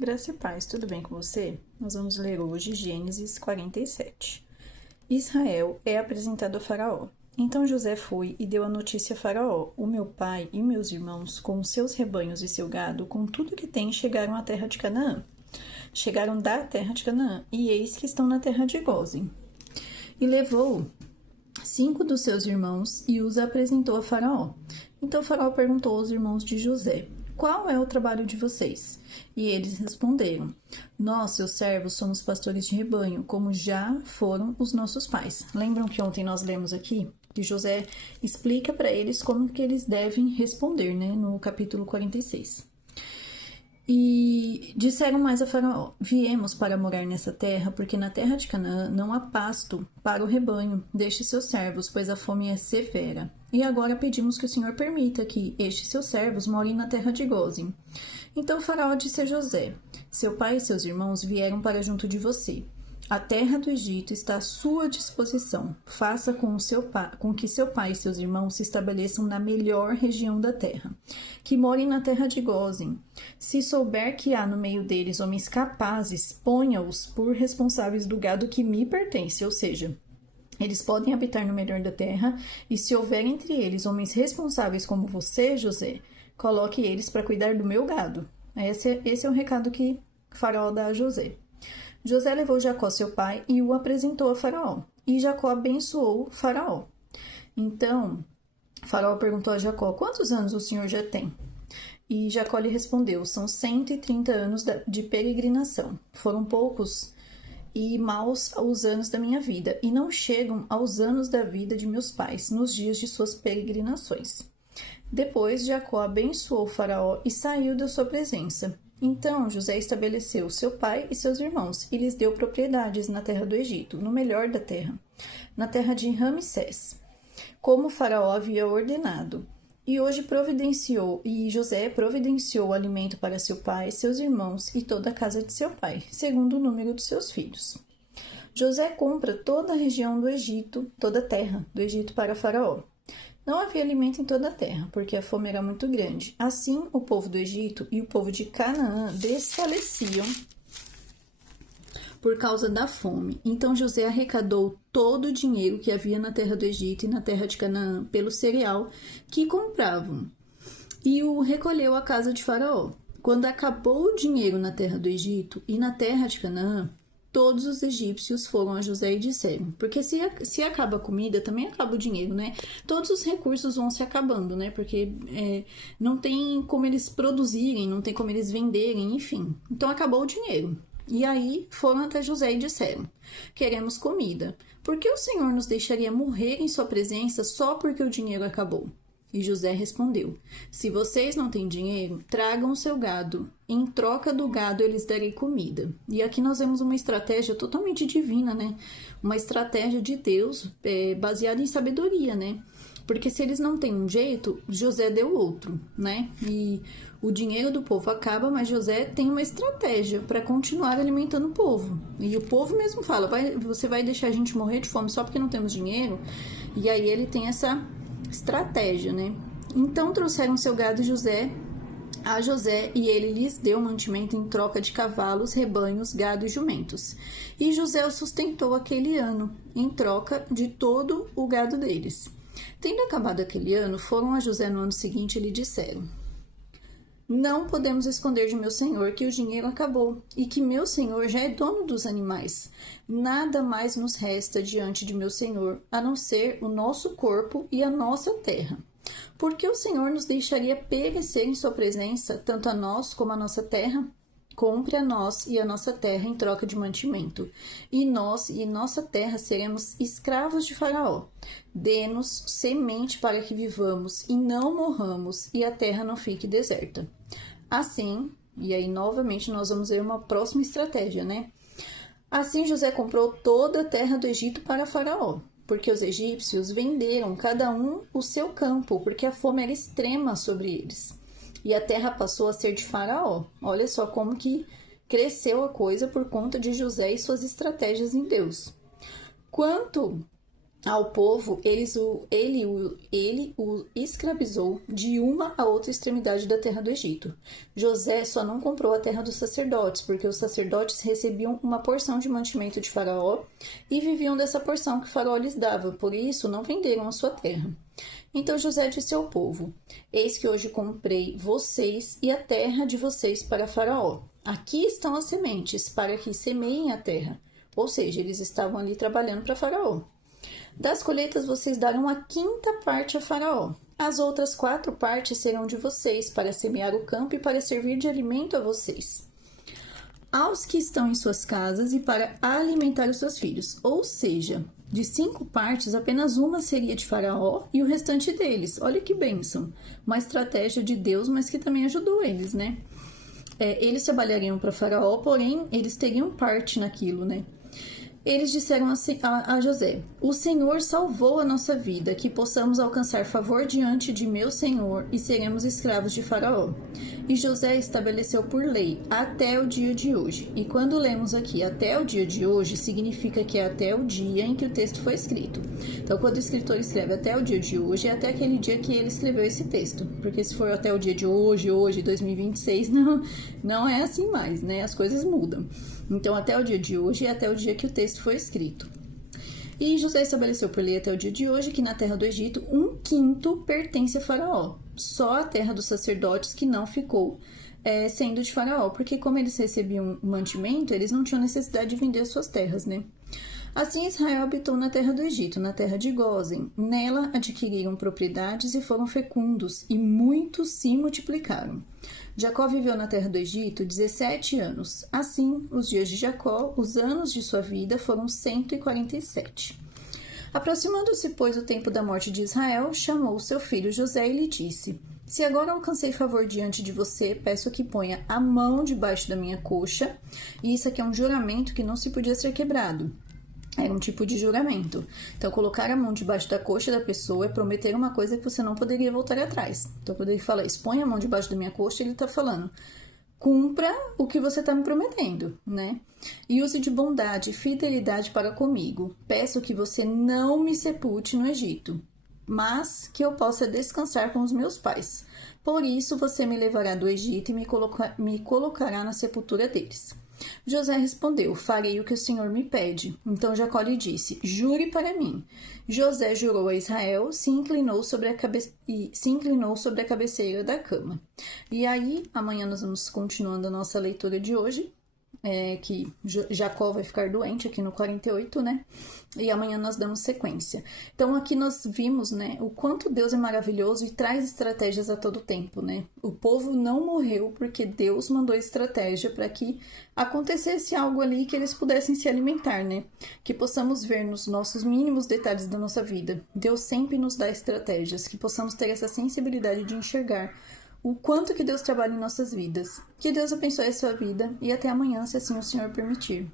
Graça e paz, tudo bem com você? Nós vamos ler hoje Gênesis 47. Israel é apresentado a Faraó. Então José foi e deu a notícia a Faraó: o meu pai e meus irmãos, com os seus rebanhos e seu gado, com tudo que tem, chegaram à terra de Canaã. Chegaram da terra de Canaã, e eis que estão na terra de Gósen. E levou 5 dos seus irmãos e os apresentou a Faraó. Então Faraó perguntou aos irmãos de José: qual é o trabalho de vocês? E eles responderam: nós, seus servos, somos pastores de rebanho, como já foram os nossos pais. Lembram que ontem nós lemos aqui? Que José explica para eles como que eles devem responder, né? No capítulo 46. E disseram mais a Faraó: viemos para morar nessa terra, porque na terra de Canaã não há pasto para o rebanho deste seus servos, pois a fome é severa. E agora pedimos que o Senhor permita que estes seus servos morem na terra de Gósen. Então o Faraó disse a José: seu pai e seus irmãos vieram para junto de você. A terra do Egito está à sua disposição. Faça com que seu pai e seus irmãos se estabeleçam na melhor região da terra, que morem na terra de Gósen. Se souber que há no meio deles homens capazes, ponha-os por responsáveis do gado que me pertence, ou seja, eles podem habitar no melhor da terra, e se houver entre eles homens responsáveis como você, José, coloque eles para cuidar do meu gado. Esse é o recado que Faraó dá a José. José levou Jacó, seu pai, e o apresentou a Faraó. E Jacó abençoou Faraó. Então, Faraó perguntou a Jacó: quantos anos o senhor já tem? E Jacó lhe respondeu: são 130 anos de peregrinação. Foram poucos e maus os anos da minha vida, e não chegam aos anos da vida de meus pais, nos dias de suas peregrinações. Depois Jacó abençoou Faraó e saiu da sua presença. Então José estabeleceu seu pai e seus irmãos, e lhes deu propriedades na terra do Egito, no melhor da terra, na terra de Ramsés, como Faraó havia ordenado. E José providenciou alimento para seu pai, seus irmãos e toda a casa de seu pai, segundo o número de seus filhos. José compra toda a região do Egito, toda a terra do Egito para Faraó. Não havia alimento em toda a terra, porque a fome era muito grande. Assim, o povo do Egito e o povo de Canaã desfaleciam por causa da fome. Então José arrecadou todo o dinheiro que havia na terra do Egito e na terra de Canaã pelo cereal que compravam, e o recolheu à casa de Faraó. Quando acabou o dinheiro na terra do Egito e na terra de Canaã, todos os egípcios foram a José e disseram, porque se acaba a comida, também acaba o dinheiro, né? Todos os recursos vão se acabando, né? Porque não tem como eles produzirem, não tem como eles venderem, enfim. Então acabou o dinheiro. E aí foram até José e disseram: queremos comida. Por que o Senhor nos deixaria morrer em sua presença só porque o dinheiro acabou? E José respondeu: se vocês não têm dinheiro, tragam o seu gado. Em troca do gado, eu lhes darei comida. E aqui nós vemos uma estratégia totalmente divina, né? Uma estratégia de Deus baseada em sabedoria, né? Porque se eles não têm um jeito, José deu outro, né? E o dinheiro do povo acaba, mas José tem uma estratégia para continuar alimentando o povo. E o povo mesmo fala: você vai deixar a gente morrer de fome só porque não temos dinheiro? E aí ele tem essa estratégia, né? Então trouxeram seu gado a José, e ele lhes deu mantimento em troca de cavalos, rebanhos, gado e jumentos. E José o sustentou aquele ano, em troca de todo o gado deles. Tendo acabado aquele ano, foram a José no ano seguinte e lhe disseram: não podemos esconder de meu senhor que o dinheiro acabou, e que meu senhor já é dono dos animais. Nada mais nos resta diante de meu senhor, a não ser o nosso corpo e a nossa terra. Por que o Senhor nos deixaria perecer em sua presença, tanto a nós como a nossa terra? Compre a nós e a nossa terra em troca de mantimento, e nós e nossa terra seremos escravos de Faraó. Dê-nos semente para que vivamos e não morramos, e a terra não fique deserta. Assim, e aí novamente nós vamos ver uma próxima estratégia, né? Assim José comprou toda a terra do Egito para Faraó, porque os egípcios venderam cada um o seu campo, porque a fome era extrema sobre eles. E a terra passou a ser de Faraó. Olha só como que cresceu a coisa por conta de José e suas estratégias em Deus. Quanto ao povo, ele o escravizou de uma a outra extremidade da terra do Egito. José só não comprou a terra dos sacerdotes, porque os sacerdotes recebiam uma porção de mantimento de Faraó e viviam dessa porção que Faraó lhes dava, por isso não venderam a sua terra. Então José disse ao povo: Eis que hoje comprei vocês e a terra de vocês para Faraó. Aqui estão as sementes, para que semeiem a terra. Ou seja, eles estavam ali trabalhando para Faraó. Das colheitas vocês darão a 5ª parte a Faraó. As outras 4 partes serão de vocês, para semear o campo e para servir de alimento a vocês, aos que estão em suas casas e para alimentar os seus filhos. Ou seja, de 5 partes, apenas uma seria de Faraó e o restante deles. Olha que bênção! Uma estratégia de Deus, mas que também ajudou eles, né? Eles trabalhariam para Faraó, porém, eles teriam parte naquilo, né? Eles disseram a José: O Senhor salvou a nossa vida, que possamos alcançar favor diante de meu Senhor e seremos escravos de Faraó. E José estabeleceu por lei até o dia de hoje. E quando lemos aqui até o dia de hoje, significa que é até o dia em que o texto foi escrito. Então, quando o escritor escreve até o dia de hoje, é até aquele dia que ele escreveu esse texto. Porque se for até o dia de hoje, 2026, não é assim mais, né? As coisas mudam. Então, até o dia de hoje é até o dia que o texto foi escrito. E José estabeleceu por lei até o dia de hoje que na terra do Egito 1/5 pertence a Faraó. Só a terra dos sacerdotes que não ficou sendo de Faraó, porque como eles recebiam mantimento, eles não tinham necessidade de vender as suas terras, né? Assim Israel habitou na terra do Egito, na terra de Gósen. Nela adquiriram propriedades e foram fecundos, e muitos se multiplicaram. Jacó viveu na terra do Egito 17 anos. Assim, os dias de Jacó, os anos de sua vida, foram 147. Aproximando-se, pois, o tempo da morte de Israel, chamou seu filho José e lhe disse: Se agora alcancei favor diante de você, peço que ponha a mão debaixo da minha coxa. E isso aqui é um juramento que não se podia ser quebrado. Era um tipo de juramento. Então, colocar a mão debaixo da coxa da pessoa é prometer uma coisa que você não poderia voltar atrás. Então, quando ele fala, expõe a mão debaixo da minha coxa, ele está falando, cumpra o que você está me prometendo, né? E use de bondade e fidelidade para comigo. Peço que você não me sepulte no Egito, mas que eu possa descansar com os meus pais. Por isso, você me levará do Egito e me colocará na sepultura deles. José respondeu: Farei o que o Senhor me pede. Então Jacó lhe disse: Jure para mim. José jurou a Israel, se inclinou sobre a cabeceira da cama. E aí, amanhã nós vamos continuando a nossa leitura de hoje, que Jacó vai ficar doente aqui no 48, né? E amanhã nós damos sequência. Então aqui nós vimos, né, o quanto Deus é maravilhoso e traz estratégias a todo tempo, né? O povo não morreu porque Deus mandou estratégia para que acontecesse algo ali que eles pudessem se alimentar, né? Que possamos ver nos nossos mínimos detalhes da nossa vida. Deus sempre nos dá estratégias, que possamos ter essa sensibilidade de enxergar o quanto que Deus trabalha em nossas vidas. Que Deus abençoe a sua vida e até amanhã, se assim o Senhor permitir.